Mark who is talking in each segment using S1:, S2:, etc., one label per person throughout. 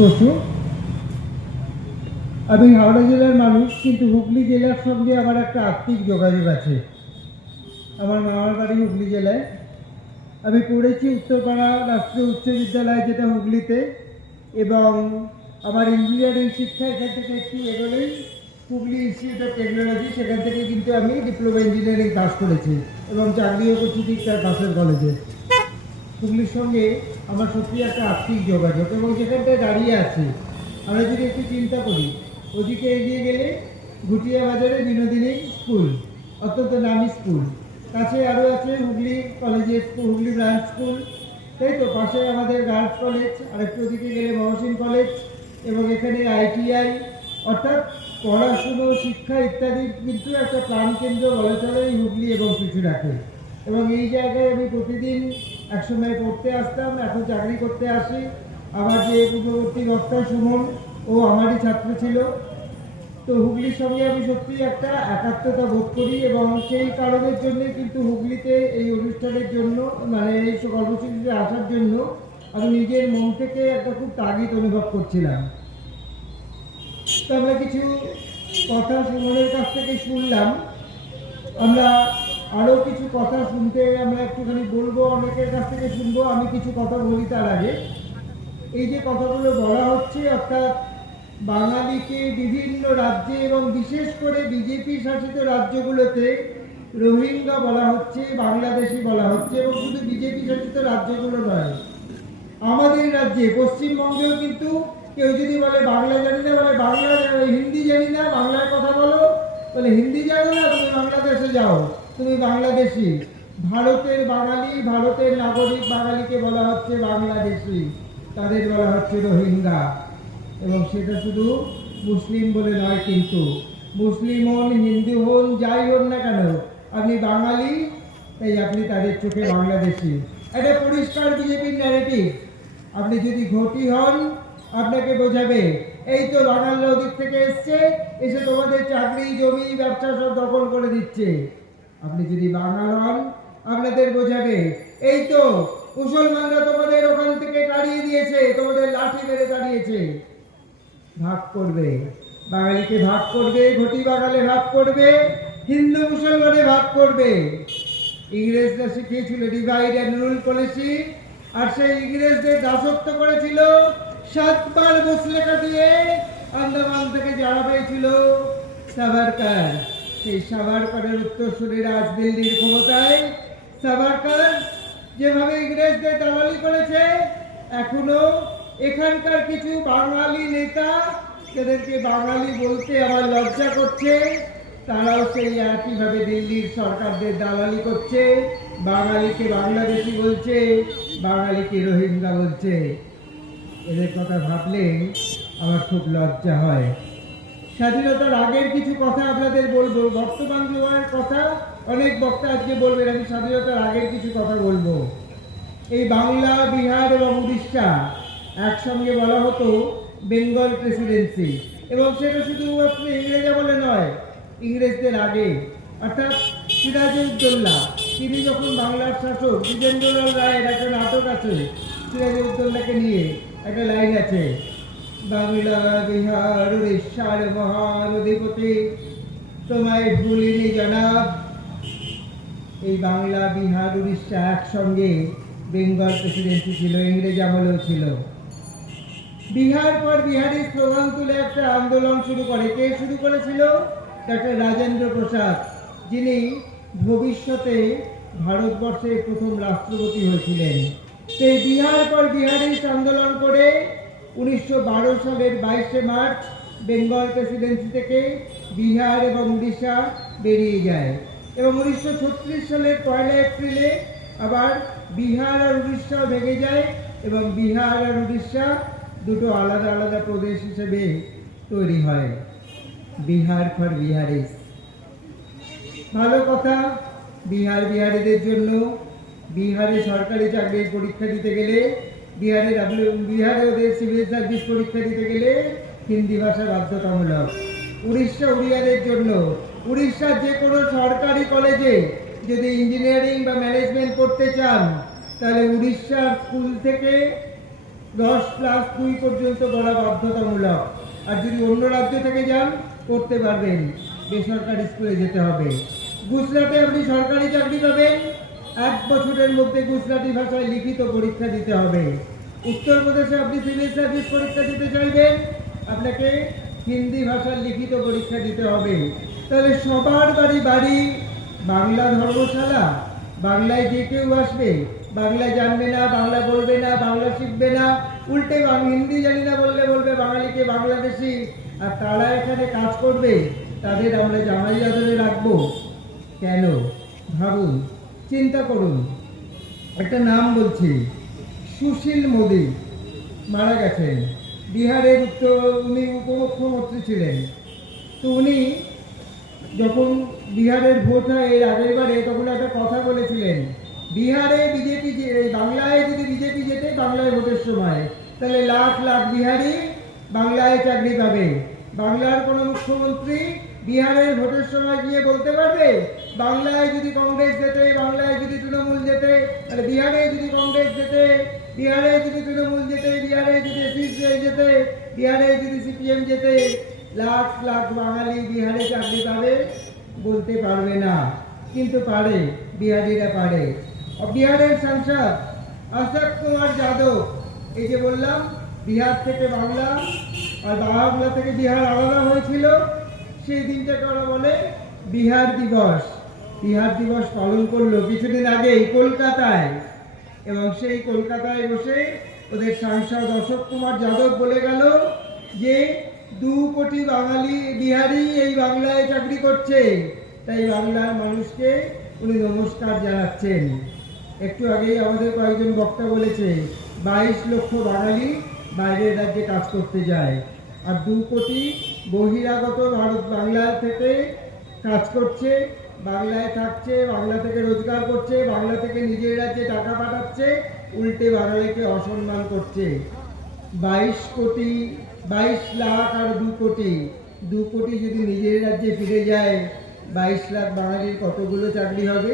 S1: বসু। আমি হাওড়া জেলার মানুষ, কিন্তু হুগলি জেলার সঙ্গে আমার একটা আর্থিক যোগাযোগ আছে। আমার মামার বাড়ি হুগলি জেলায়। আমি পড়েছি উত্তরপাড়া রাষ্ট্রীয় উচ্চ বিদ্যালয়, যেটা হুগলিতে। এবং আমার ইঞ্জিনিয়ারিং শিক্ষা এখান থেকে একটু এগোলেই হুগলি ইনস্টিটিউট অফ টেকনোলজি সেখান থেকে কিন্তু আমি ডিপ্লোমা ইঞ্জিনিয়ারিং পাস করেছি এবং চাকরিও করছি ঠিক তার পাশের কলেজে হুগলির সঙ্গে আমার সত্যি একটা আর্থিক যোগাযোগ এবং যেখানটায় দাঁড়িয়ে আছে। আমরা যদি একটু চিন্তা করি, ওদিকে এগিয়ে গেলে ঘুটিয়া বাজারে বিনোদিনী স্কুল, অত্যন্ত নামি স্কুল। কাছে আরও আছে হুগলি কলেজের হুগলি ব্রাঞ্চ স্কুল। তাই তো, পাশে আমাদের গার্লস কলেজ আর একটু ওদিকে গেলে মহসিন কলেজ এবং এখানে আইটিআই। অর্থাৎ পড়াশুনো, শিক্ষা ইত্যাদি কিন্তু একটা প্রাণকেন্দ্র বলা চলে হুগলি এবং কিছু রাখে এবং এই জায়গায় আমি প্রতিদিন একসময় পড়তে আসতাম, এখন চাকরি করতে আসি। আমার যে পূর্ববর্তী বক্তা সুমন, ও আমারই ছাত্র ছিল। তো হুগলির সঙ্গে আমি সত্যি একটা একাত্মতা বোধ করি এবং সেই কারণের জন্য কিন্তু হুগলিতে এই অনুষ্ঠানের জন্য মানে এই কর্মসূচিতে আসার জন্য আমি নিজের মন থেকে একটা খুব তাগিদ অনুভব করছিলাম। তো আমরা কিছু কথা সুমনের কাছ থেকে শুনলাম। আমরা আরও কিছু কথা শুনতে আমরা একটুখানি বলব, অনেকের কাছ থেকে শুনব, আমি কিছু কথা বলি তার আগে। এই যে কথাগুলো বলা হচ্ছে, অর্থাৎ বাঙালিকে বিভিন্ন রাজ্যে এবং বিশেষ করে বিজেপি শাসিত রাজ্যগুলোতে রোহিঙ্গা বলা হচ্ছে, বাংলাদেশি বলা হচ্ছে, এবং শুধু বিজেপি শাসিত রাজ্যগুলো নয়, আমাদের রাজ্যে, পশ্চিমবঙ্গেও কিন্তু কেউ যদি বলে বাংলা জানি না, বলে বাংলা হিন্দি জানি না, বাংলায় কথা বলো, বলে হিন্দি জানো না, তুমি বাংলাদেশে যাও। তুমি বাংলাদেশি। ভারতের বাঙালি, ভারতের নাগরিক বাঙালিকে বলা হচ্ছে বাংলাদেশি। তাদের বলা হচ্ছে রোহিঙ্গা। এবং সেটা শুধু মুসলিম বলে নয় কিন্তু, মুসলিম হন, হিন্দু হন, যাই হন না কেন, আপনি বাঙালি, তাই আপনি তাদের চোখে বাংলাদেশি। এটা পরিষ্কার বিজেপির ন্যারেটিভ আপনি যদি ঘটি হন, আপনাকে বোঝাবে, এই তো বাঙালরা ওদিক থেকে এসছে, এসে তোমাদের চাকরি, জমি, ব্যবসা সব দখল করে দিচ্ছে। আপনি যদি বাঙাল হন, আপনাদের বোঝাবে, এই তো মুসলমানরা তোমাদের ওখান থেকে তাড়িয়ে দিয়েছে, তোমাদের লাঠি মেরে তাড়িয়েছে। ভাগ করবে, বাঙালিকে ভাগ করবে, ঘটি বাঙালে ভাগ করবে, হিন্দু মুসলমানে ভাগ করবে। ইংরেজরা শিখিয়েছিল ডিভাইড অ্যান্ড রুল পলিসি আর সেই ইংরেজদের দাসত্ব করেছিল সাতবার মুসলেখা দিয়ে আন্দামান থেকে যারা পেয়েছিল সাভারকার। সেই সাভারকারের উত্তরসূরিরা আজ দিল্লির ক্ষমতায়, সাভারকার যেভাবে ইংরেজদের দালালি করেছে, এখনও এখানকার কিছু বাঙালি নেতা যাদেরকে বাঙালি বলতে আমার লজ্জা করছে, তারাও সেই একইভাবে দিল্লির সরকারদের দালালি করছে, বাঙালিকে বাংলাদেশি বলছে, বাঙালিকে রোহিঙ্গা বলছে। এদের কথা ভাবলে আমার খুব লজ্জা হয়। স্বাধীনতার আগের কিছু কথা আপনাদের বলব। বর্তমান সময়ের কথা অনেক বক্তা আজকে বলবেন, আমি স্বাধীনতার আগের কিছু কথা বলব। এই বাংলা, বিহার এবং উড়িষ্যা একসঙ্গে বলা হতো বেঙ্গল প্রেসিডেন্সি। এবং সেটা শুধুমাত্র ইংরেজ আমলে নয়, ইংরেজদের আগে। অর্থাৎ সিরাজউদ্দৌলা, তিনি যখন বাংলার শাসক, দ্বিজেন্দ্রলাল রায়ের একটা নাটক আছে, সিরাজউদ্দৌলাকে নিয়ে একটা লাইন আছে। বাংলা বিহার উড়িষ্যা একসঙ্গে বেঙ্গল প্রেসিডেন্সি ছিল, ইংরেজ আমলেও ছিল। বিহার পর স্লোগান তুলে একটা আন্দোলন শুরু করে। কে শুরু করেছিল? ডক্টর রাজেন্দ্র প্রসাদ, যিনি ভবিষ্যতে ভারতবর্ষের প্রথম রাষ্ট্রপতি হয়েছিলেন। সেই বিহার পর বিহারিস আন্দোলন করে উনিশশো বারো সালের বাইশে মার্চ বেঙ্গল প্রেসিডেন্সি থেকে বিহার এবং উড়িষ্যা বেরিয়ে যায় এবং উনিশশো ছত্রিশ সালের পয়লা এপ্রিলে আবার বিহার আর উড়িষ্যা ভেঙে যায় এবং বিহার আর উড়িষ্যা দুটো আলাদা আলাদা প্রদেশ হিসেবে তৈরি হয়। বিহার ফর বিহারিস। ভালো কথা, বিহার বিহারিদের জন্য বিহারে সরকারি চাকরির পরীক্ষা দিতে গেলে বিহারে ডাব্লিউ বিহারে ওদের সিভিল সার্ভিস পরীক্ষা দিতে গেলে হিন্দি ভাষা বাধ্যতামূলক। উড়িষ্যা, উড়িয়াদের জন্য। উড়িষ্যার যে কোনো সরকারি কলেজে যদি ইঞ্জিনিয়ারিং বা ম্যানেজমেন্ট পড়তে চান, তাহলে উড়িষ্যার স্কুল থেকে দশ ক্লাস দুই পর্যন্ত পড়া বাধ্যতামূলক। আর যদি অন্য রাজ্য থেকে যান, করতে পারবেন। বেসরকারি স্কুলে যেতে হবে। গুজরাটে আপনি সরকারি চাকরি পাবেন। এক বছরের মধ্যে গুজরাটি ভাষায় লিখিত পরীক্ষা দিতে হবে। উত্তরপ্রদেশে আপনি সিভিল সার্ভিস পরীক্ষা দিতে চাইবেন? আপনাকে হিন্দি ভাষার লিখিত পরীক্ষা দিতে হবে। তাহলে সবার বাড়ি বাড়ি বাংলা ধর্মশালা, বাংলায় যে কেউ আসবে, বাংলায় জানবে না, বাংলা বলবে না, বাংলা শিখবে না, উল্টে হিন্দি জানি না বললে বলবে বাঙালিকে বাংলাদেশি। আর তারা এখানে কাজ করবে, তাদের আমরা জামাই আদরে রাখব। কেন? ভাবুন। চিন্তা করুন। একটা নাম বলছি, সুশীল মোদী মারা গেছেন। বিহারের উত্তর উনি উপমুখ্যমন্ত্রী ছিলেন। তো উনি যখন বিহারের ভোট হয়, এর আগের বারে তখন একটা কথা বলেছিলেন, বিহারে বিজেপি বাংলায় যদি বিজেপি যেতে বাংলায় ভোটের সময়, তাহলে লাখ লাখ বিহারি বাংলায় চাকরি পাবে। বাংলার কোনো মুখ্যমন্ত্রী বিহারের ভোটের সময় গিয়ে বলতে পারবে, বাংলায় যদি কংগ্রেস যেতে বাংলায় যদি তৃণমূল যেতে তাহলে বিহারে যদি কংগ্রেস যেতে বিহারে যদি তৃণমূল যেতে বিহারে যদি সিপিএম যেতে বিহারে যদি সিপিএম যেতে লাখ লাখ বাঙালি বিহারে চাকরি পাবে বলতে পারবে না। কিন্তু পারে, বিহারিরা পারে। বিহারের সাংসদ অশোক কুমার যাদব, এই যে বললাম, বিহার থেকে বাংলা আর বাংলা থেকে বিহার আলাদা হয়েছিল। সেই দিনটাকে ওরা বলে? বিহার দিবস। বিহার দিবস পালন করল কিছুদিন আগেই কলকাতায়। এবং সেই কলকাতায় বসে ওদের সাংসদ অশোক কুমার যাদব বলে গেল যে, দু কোটি বাঙালি বিহারি এই বাংলায় চাকরি করছে। তাই বাংলার মানুষকে উনি নমস্কার জানাচ্ছেন। একটু আগেই আমাদের কয়েকজন বক্তা বলেছে, বাইশ লক্ষ বাঙালি বাইরের রাজ্যে কাজ করতে যায়। আর দু কোটি বহিরাগত ভারত বাংলা থেকে কাজ করছে, বাংলায় থাকছে, বাংলা থেকে রোজগার করছে, বাংলা থেকে নিজের রাজ্যে টাকা পাঠাচ্ছে, উল্টে বাঙালিকে অসম্মান করছে। বাইশ কোটি, বাইশ লাখ আর দু কোটি। দু কোটি যদি নিজের রাজ্যে ফিরে যায়, বাইশ লাখ বাঙালির কতগুলো চাকরি হবে?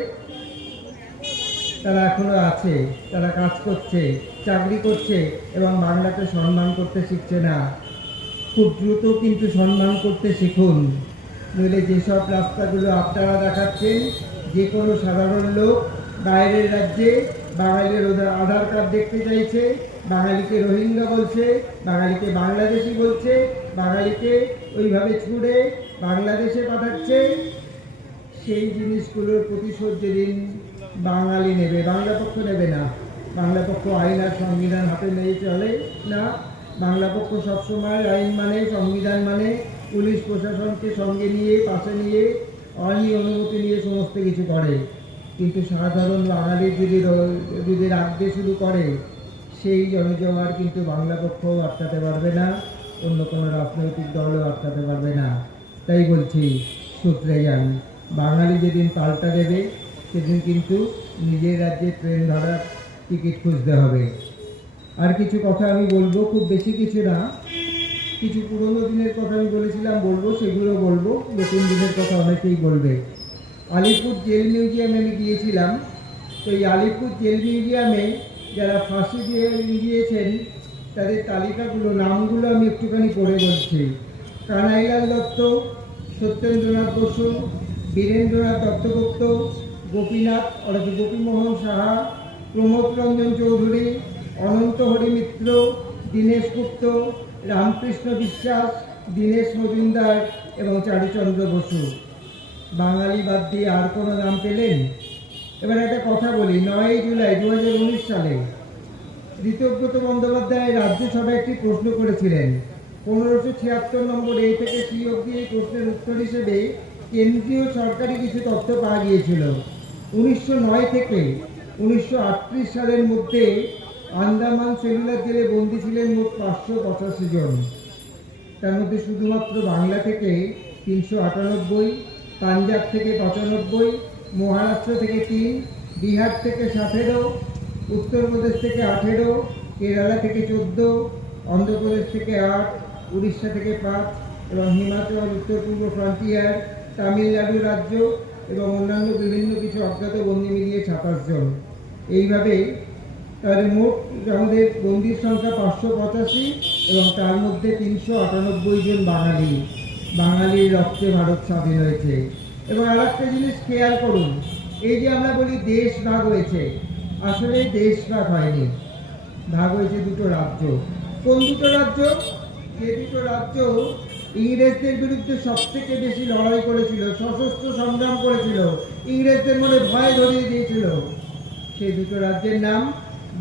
S1: তারা এখনও আছে, তারা কাজ করছে, চাকরি করছে, এবং বাংলাকে সম্মান করতে শিখছে না। খুব দ্রুত কিন্তু সন্ধান করতে শিখুন। নইলে যেসব রাস্তাগুলো আপনারা দেখাচ্ছেন যে কোনো সাধারণ লোক বাইরের রাজ্যে বাঙালির ওদের আধার কার্ড দেখতে চাইছে, বাঙালিকে রোহিঙ্গা বলছে, বাঙালিকে বাংলাদেশি বলছে, বাঙালিকে ওইভাবে ছুড়ে বাংলাদেশে পাঠাচ্ছে, সেই জিনিসগুলোর প্রতিশোধ যেদিন বাঙালি নেবে, বাংলা পক্ষ নেবে না। বাংলা পক্ষ আইন আর সংবিধান হাতে নিয়ে চলে না। বাংলা পক্ষ সবসময় আইন মানে সংবিধান মানে পুলিশ প্রশাসনকে সঙ্গে নিয়ে, পাশে নিয়ে অনি অনুমতি নিয়ে সমস্ত কিছু করে। কিন্তু সাধারণ বাঙালি যদি যদি রাখতে শুরু করে, সেই জনজোয়ার কিন্তু বাংলা পক্ষ আটকাতে পারবে না, অন্য কোনো রাজনৈতিক দলও আটকাতে পারবে না। তাই বলছি, সূত্রে যান বাঙালি যেদিন পাল্টা দেবে, সেদিন কিন্তু নিজের রাজ্যে ট্রেন ধরার টিকিট খুঁজতে হবে। আর কিছু কথা আমি বলব, খুব বেশি কিছু না। কিছু পুরোনো দিনের কথা আমি বলেছিলাম, বলব, সেগুলো বলব। নতুন দিনের কথা অনেকেই বলবে। আলিপুর জেল মিউজিয়ামে আমি গিয়েছিলাম। তো এই আলিপুর জেল মিউজিয়ামে যারা ফাঁসি দিয়ে গিয়েছেন, তাদের তালিকাগুলো, নামগুলো আমি একটুখানি পড়ে বলছি। কানাইলাল দত্ত, সত্যেন্দ্রনাথ বসু, বীরেন্দ্রনাথ দত্তগুপ্ত, গোপীনাথ, অর্থাৎ গোপীমোহন সাহা, প্রমোদ রঞ্জন চৌধুরী অনন্ত হরি মিত্র দীনেশ গুপ্ত, রামকৃষ্ণ বিশ্বাস, দীনেশ মজুমদার এবং চারুচন্দ্র বসু। বাঙালি বাদ দিয়ে আর কোনো নাম পেলেন? এবার একটা কথা বলি, নয়ই জুলাই দু হাজার উনিশ সালে ঋতব্রত বন্দ্যোপাধ্যায় রাজ্যসভায় একটি প্রশ্ন করেছিলেন। পনেরোশো ছিয়াত্তর নম্বর এই থেকে সি অব্দি এই প্রশ্নের উত্তর হিসেবে কেন্দ্রীয় সরকারি কিছু তথ্য পাওয়া গিয়েছিল। উনিশশো নয় থেকে উনিশশো আটত্রিশ সালের মধ্যে আন্দামান সেলুলার জেলে বন্দী ছিলেন মোট পাঁচশো পঁচাশি জন। তার মধ্যে শুধুমাত্র বাংলা থেকে তিনশো আটানব্বই, পাঞ্জাব থেকে পঁচানব্বই, মহারাষ্ট্র থেকে তিন, বিহার থেকে সতেরো, উত্তরপ্রদেশ থেকে আঠেরো, কেরালা থেকে চোদ্দ, অন্ধ্রপ্রদেশ থেকে আট, উড়িষ্যা থেকে পাঁচ এবং হিমাচল উত্তর পূর্ব ফ্রন্টিয়ার, তামিলনাড়ু রাজ্য এবং অন্যান্য বিভিন্ন কিছু অজ্ঞাত বন্দী মিলিয়ে সাতাশ জন। এইভাবে তাহলে মোট আমাদের বন্দির সংখ্যা পাঁচশো পঁচাশি এবং তার মধ্যে তিনশো আটানব্বই জন বাঙালি। বাঙালির রক্তে ভারত স্বাধীন হয়েছে। এবং আর একটা জিনিস খেয়াল করুন, এই যে আমরা বলি দেশ ভাগ হয়েছে, আসলে দেশ ভাগ হয়নি। ভাগ হয়েছে দুটো রাজ্য। কোন দুটো রাজ্য? যে দুটো রাজ্য ইংরেজদের বিরুদ্ধে সব থেকে বেশি লড়াই করেছিল, সশস্ত্র সংগ্রাম করেছিল, ইংরেজদের মনে ভয় ধরিয়ে দিয়েছিল, সেই দুটো রাজ্যের নাম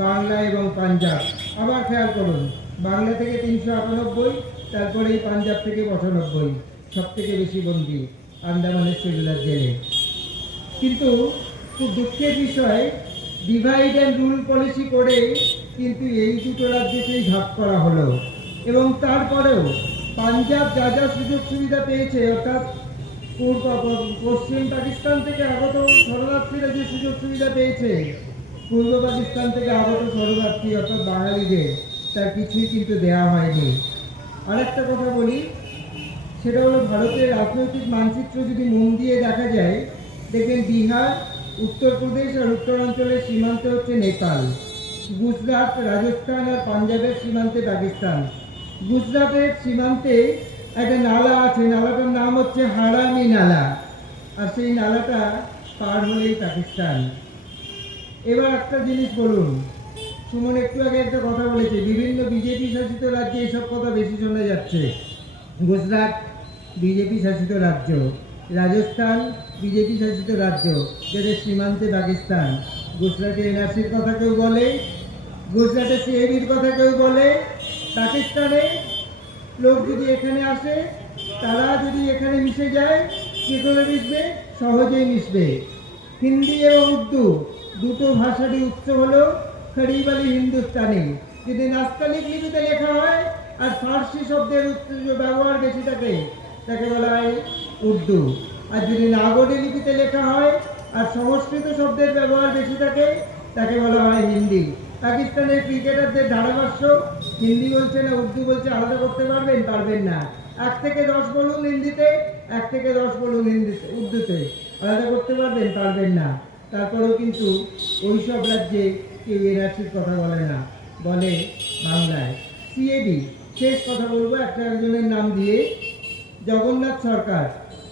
S1: বাংলা এবং পাঞ্জাব। আবার খেয়াল করুন, বাংলা থেকে তিনশো আটানব্বই, তারপরে এই পাঞ্জাব থেকে পঁচানব্বই সব থেকে বেশি বন্দি আন্দামানের সেলুলার জেলে। কিন্তু খুব দুঃখের বিষয় ডিভাইড অ্যান্ড রুল পলিসি করে কিন্তু এই দুটো রাজ্যকেই ভাগ করা হলো। এবং তারপরেও পাঞ্জাব যা যা সুযোগ সুবিধা পেয়েছে, অর্থাৎ পূর্ব, পশ্চিম পাকিস্তান থেকে আগত শরণার্থীরা যে সুযোগ সুবিধা পেয়েছে পূর্ব পাকিস্তান থেকে আগত শরণার্থী অর্থাৎ বাঙালিদের তার কিছুই কিন্তু দেওয়া হয়নি। আরেকটা কথা বলি, সেটা হলো ভারতের রাজনৈতিক মানচিত্র যদি মন দিয়ে দেখা যায়, দেখবেন বিহার, উত্তরপ্রদেশ আর উত্তরাঞ্চলের সীমান্তে হচ্ছে নেপাল, গুজরাট, রাজস্থান আর পাঞ্জাবের সীমান্তে পাকিস্তান। গুজরাটের সীমান্তে একটা নালা আছে, নালাটার নাম হচ্ছে হারামি নালা, আর সেই নালাটা পার হলেই পাকিস্তান। এবার একটা জিনিস বলুন। সুমন, একটু আগে একটা কথা বলেছে। বিভিন্ন বিজেপি শাসিত রাজ্যে এইসব কথা বেশি শোনা যাচ্ছে। গুজরাট বিজেপি শাসিত রাজ্য, রাজস্থান বিজেপি শাসিত রাজ্য যাদের সীমান্তে পাকিস্তান। গুজরাটে এনআরসির কথা কেউ বলে, গুজরাটে সিএবির কথা কেউ বলে, পাকিস্তানে লোক যদি এখানে আসে, তারা যদি এখানে মিশে যায় কী করে মিশবে, সহজেই মিশবে। হিন্দি এবং উর্দু দুটো ভাষারই উৎস হলো খরিব আলী হিন্দুস্তানি। যদি নাস্তালিক লিপিতে লেখা হয়, আর ফার্সি শব্দের ব্যবহার বেশি থাকে, তাকে বলা হয় উর্দু। আর যদি নাগরী লিপিতে লেখা হয়, আর সংস্কৃত শব্দের ব্যবহার বেশি থাকে, তাকে বলা হয় হিন্দি। পাকিস্তানের ক্রিকেটারদের ধারাভাষ্য, হিন্দি বলছে না, উর্দু বলছে, আলাদা করতে পারবেন পারবেন না। এক থেকে দশ বলুন হিন্দিতে, এক থেকে দশ বলুন হিন্দিতে, উর্দুতে। আলাদা করতে পারবেন পারবেন না। তারপরেও কিন্তু ওই সব রাজ্যে কেউ এনআরসির কথা বলে না। বলে বাংলায়। সিএবি শেষ কথা বলব, একটা একজনের নাম দিয়ে জগন্নাথ সরকার,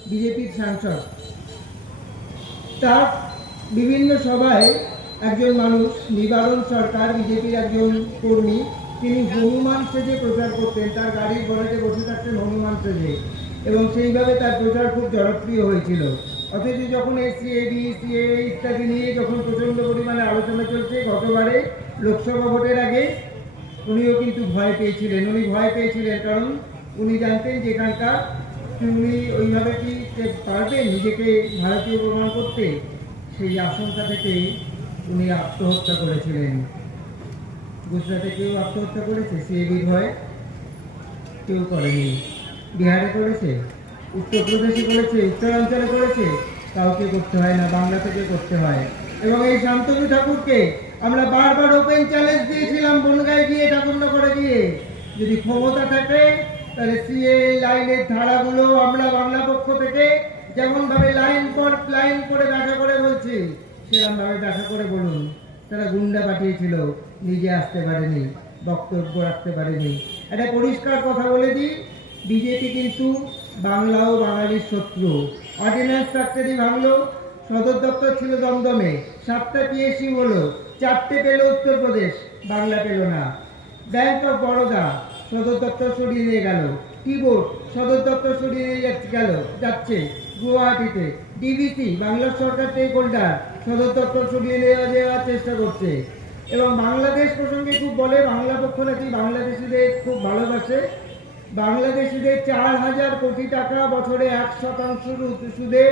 S1: বিজেপির সাংসদ। তার বিভিন্ন সভায় একজন মানুষ, নিবারণ সরকার, বিজেপির একজন কর্মী, তিনি হনুমান সেজে প্রচার করতেন। তার গাড়ির বনেটে বসে থাকতেন হনুমান সেজে। এবং সেইভাবে তার প্রচার খুব জনপ্রিয় হয়েছিল। অথচ যখন এই সিএবি সিএ ইত্যাদি নিয়ে যখন প্রচণ্ড পরিমাণে আলোচনা চলছে, গতবারে লোকসভা ভোটের আগে, উনিও কিন্তু ভয় পেয়েছিলেন। উনি ভয় পেয়েছিলেন কারণ উনি জানতেন যে এখানকার উনি ওইভাবে কি পারবেন নিজেকে ভারতীয় প্রমাণ করতে? সেই আশঙ্কা থেকে উনি আত্মহত্যা করেছিলেন। গুজরাটে কেউ আত্মহত্যা করেছে? সিএবির ভয়ে কেউ করেনি। বিহারে করেছে? উত্তরপ্রদেশে করেছে, উত্তরাঞ্চলে করেছে, কাউকে করতে হয় না, বাংলা থেকে করতে হয়। এবং এই শান্তনু ঠাকুরকে আমরা বারবার ওপেন চ্যালেঞ্জ দিয়েছিলাম বনগায় গিয়ে, ঠাকুরনগরে গিয়ে। যদি ক্ষমতা থাকে, তাহলে সিএ লাইনের ধারাগুলো আমরা বাংলা পক্ষ থেকে যেমন ভাবে লাইন পর লাইন করে দেখা করে বলছি সেরকম ভাবে দেখা করে বলুন। তারা গুন্ডা পাঠিয়েছিল, নিজে আসতে পারেনি, বক্তব্য রাখতে পারেনি। একটা পরিষ্কার কথা বলে দিই, বিজেপি কিন্তু বাংলা ও বাঙালির শত্রু। অর্ডিন্যান্স ফ্যাক্টরি ভাঙলো, সদর দপ্তর ছিল দমদমে। সাতটা পিএসসি হলো, চারটে পেল উত্তরপ্রদেশ, বাংলা পেল না। ব্যাংক অফ বরোদা সদর দপ্তর সরিয়ে নিয়ে গেল। কিবোর্ড সদর দপ্তর সরিয়ে নিয়ে গেল, যাচ্ছে। গুয়াহাটিতে ডিবিসি বাংলার সরকার টেক হোল্ডার সদর দপ্তর সরিয়ে নিয়ে যাওয়ার চেষ্টা করছে। এবং বাংলাদেশ প্রসঙ্গে খুব বলে, বাংলা পক্ষ নাকি বাংলাদেশিদের খুব ভালোবাসে। বাংলাদেশিদের চার হাজার কোটি টাকা বছরে এক শতাংশ সুদে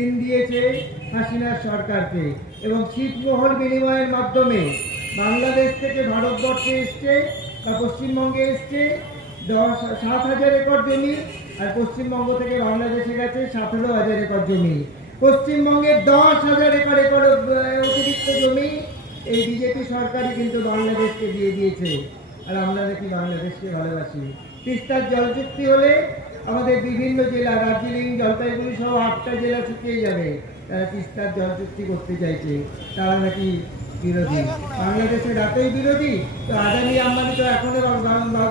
S1: ঋণ দিয়েছে হাসিনার সরকারকে। এবং ছিটমহল বিনিময়ের মাধ্যমে বাংলাদেশ থেকে ভারতবর্ষে এসছে বা পশ্চিমবঙ্গে এসছে দশ, সাত হাজার একর জমি আর পশ্চিমবঙ্গ থেকে বাংলাদেশে গেছে সতেরো হাজার একর জমি। পশ্চিমবঙ্গে দশ হাজার একর একর অতিরিক্ত জমি এই বিজেপি সরকারই কিন্তু বাংলাদেশকে দিয়ে দিয়েছে। আর আমরা নাকি বাংলাদেশকে ভালোবাসি। তিস্তার জল চুক্তি হলে আমাদের বিভিন্ন জেলা, দার্জিলিং, জলপাইগুড়ি সহ আটটা জেলা শুকিয়ে যাবে। তারা তিস্তার জল চুক্তি করতে চাইছে। তারা নাকি বিরোধী। বাংলাদেশে রাতেই বিরোধী। তো আদানি আম্বানি তো এখনও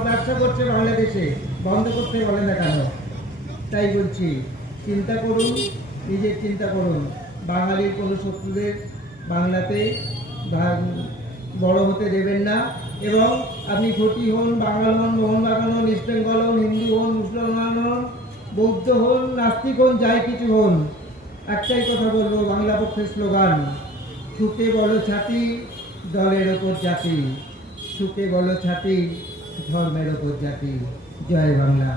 S1: ব্যবসা করছে বাংলাদেশে। বন্ধ করতে বলে না কেন? তাই বলছি, চিন্তা করুন, নিজের চিন্তা করুন। বাঙালির কোনো শত্রুদের বাংলাতে বড় হতে দেবেন না। এবং আপনি ঘটি হন, বাঙাল হন মোহনবাগান হন, ইস্ট বেঙ্গল হন, হিন্দু হন মুসলমান হন, বৌদ্ধ হন, নাস্তিক হন, যাই কিছু হন, একটাই কথা বলব, বাংলা পক্ষের স্লোগান, সুখে বলো ছাতি, দলের ওপর জাতি। সুখে বলো ছাতি, ধর্মের ওপর জাতি। জয় বাংলা।